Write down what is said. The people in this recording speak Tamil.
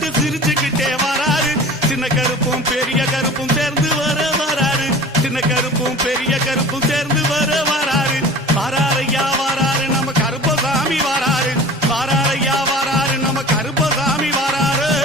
போட்டு சிரிச்சுக்கிட்டே வராரு. சின்ன கருப்பும் பெரிய கருப்பும் சேர்ந்து வராரு. சின்ன கருப்பும் பெரிய கருப்பும்